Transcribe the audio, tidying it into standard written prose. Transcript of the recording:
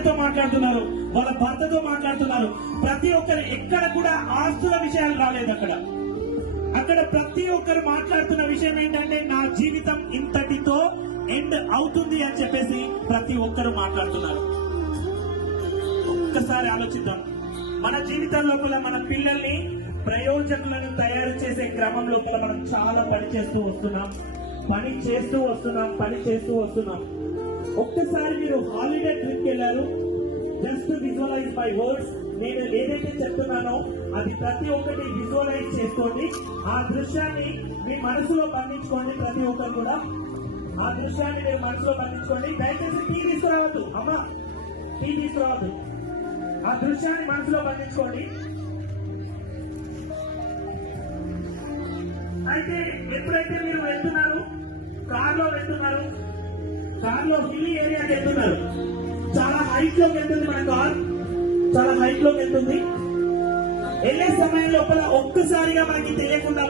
భార్యతో మాట్లాడుతున్నారు, వాళ్ళ భర్తతో మాట్లాడుతున్నారు. ప్రతి ఒక్కరు ఎక్కడ కూడా ఆస్తుల విషయాలు రాలేదు. అక్కడ ప్రతి ఒక్కరు మాట్లాడుతున్న విషయం ఏంటంటే నా జీవితం ఇంతటితో ఎండ్ అవుతుంది అని చెప్పేసి ప్రతి ఒక్కరు మాట్లాడుతున్నారు. ఒక్కసారి ఆలోచిద్దాం. మన జీవితం లోపల మన పిల్లల్ని ప్రయోజకులను తయారు చేసే క్రమం లోపల మనం చాలా పని చేస్తూ వస్తున్నాం. ఒక్కసారి మీరు హాలిడే ట్రిప్ వెళ్ళారు, జస్ట్ విజువలైజ్ బై వర్డ్స్. నేను ఏదైతే చెప్తున్నానో అది ప్రతి ఒక్కటి విజువలైజ్ చేసుకోండి. ఆ దృశ్యాన్ని మీ మనసులో బంధించుకోండి. ప్రతి ఒక్కరు కూడా ఆ దృశ్యాన్ని మీరు మనసులో బంధించుకోండి. దయచేసి టీ తీసుకురావద్దు, అమ్మా టీ తీసుకురావద్దు. ఆ దృశ్యాన్ని మనసులో బంధించుకోండి. అయితే ఎప్పుడైతే మీరు వెళ్తున్నారు, కార్లో హిల్లీ ఏరియాకి వెళ్తున్నారు, చాలా హైట్ లోకి వెళ్తుంది, మన కార్ చాలా హైట్ లోకి వెళ్తుంది. వెళ్ళే సమయం లోపల ఒక్కసారిగా మనకి తెలియకుండా